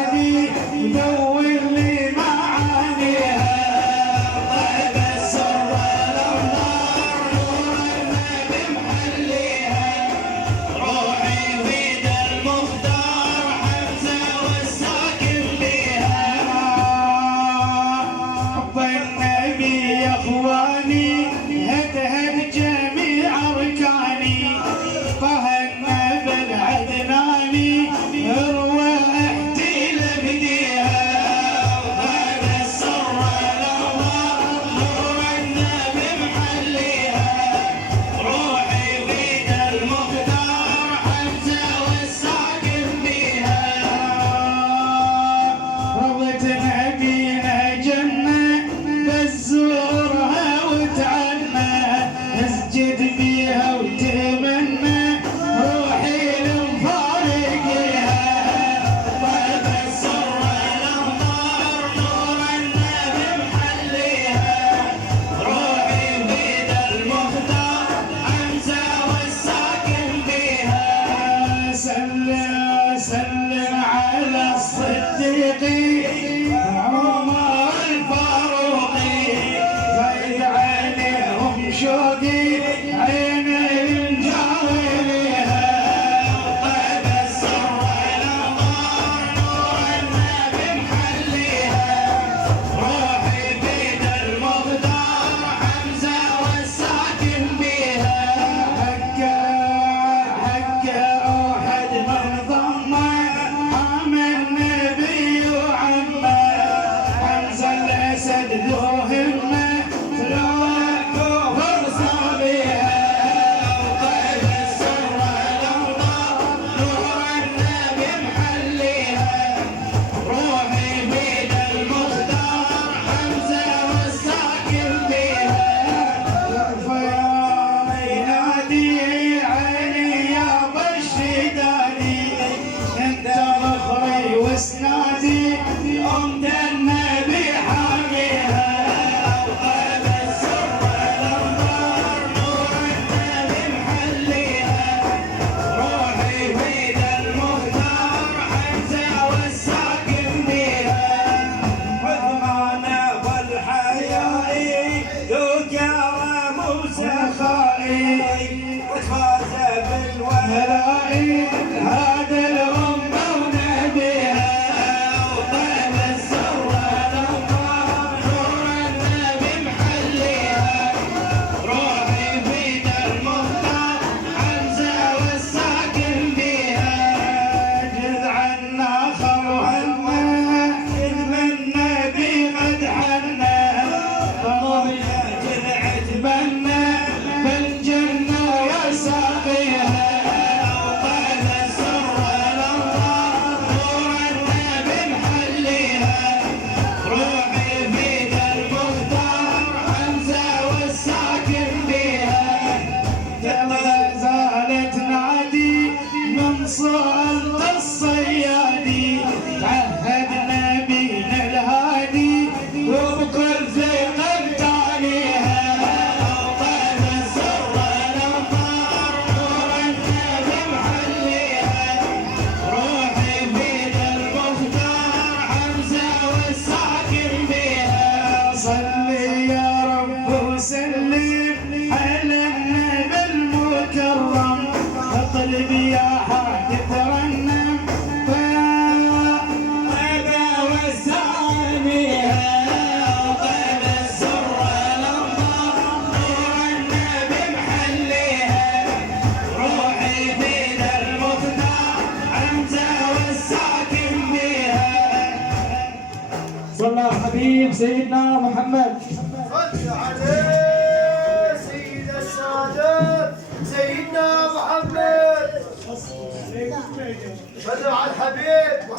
هادي دور لي معانيها. طيب السر والأنوار نور النبي محليها. روحي بيد المختار حمزة والساكن بيها. حب النبي يا اخواني هدهد جميع اركاني. طه النبي العدناني اروى احتي لبديها. طيب السر والانوار نور النبي محليها. روحي بيد المختار حمزه والساكن بيها. روضة نبينا جنة بزورها وتعنى. اسجد بيها وتمنى روحي لمفارقها. طيب السر والأنوار نور النبي محليها. روحي بيد المختار حمزة والساكن بيها. سلم سلم على الصديقي عمر الفاروقي. زايد عليهم شوقي عين الجاري ليها. طيب السر والأنوار نور النبي محليها. روحي بيد المختار حمزة والساكن بيها. حقه أوحد من ضمه حامي النبي وعمه. حمزة الأسد ذو همه فرصة بيها. طيب السر والأنوار نور النبي محليها. روحي بيد المختار حمزة والساكن بيها. ينادي عيني يا بالشداني انت مخري واسنادي أمد النبي حاميها. طيب السر والأنوار نور النبي محليها. روحي بيد المختار حمزة والساكن بيها. عثمان والحيائي ذو كرم وسخائي. فاز بالولائي هذا الأمة ونبيها. طيب السر والأنوار نور النبي محليها. روحي بيد المختار حمزة والساكن بيها. جذع النخل وهمه إذ النبي قد حنى. ضربنا جذع تبنى بالجنة وساقيها. طيب السر والأنوار نور النبي محليها. روحي بيد المختار حمزة والساكن بيها. يلا زالت نادي من صوت الصيادي. تعهد نبينا الهادي وبكل ثقة تاليها. طيب السر والأنوار نور النبي محليها. روحي بيد المختار حمزة والساكن بيها. صلي يا رب وسلم على النبي المكرم. اقلب يا حاد ترنم طيبة وساميها. طيب السر والأنوار نور النبي محليها. روحي بيد المختار حمزة والساكن بيها. صلى الحبيب سيدنا محمد. صل عليه سيد السادات سيدنا محمد. صل على الحبيب.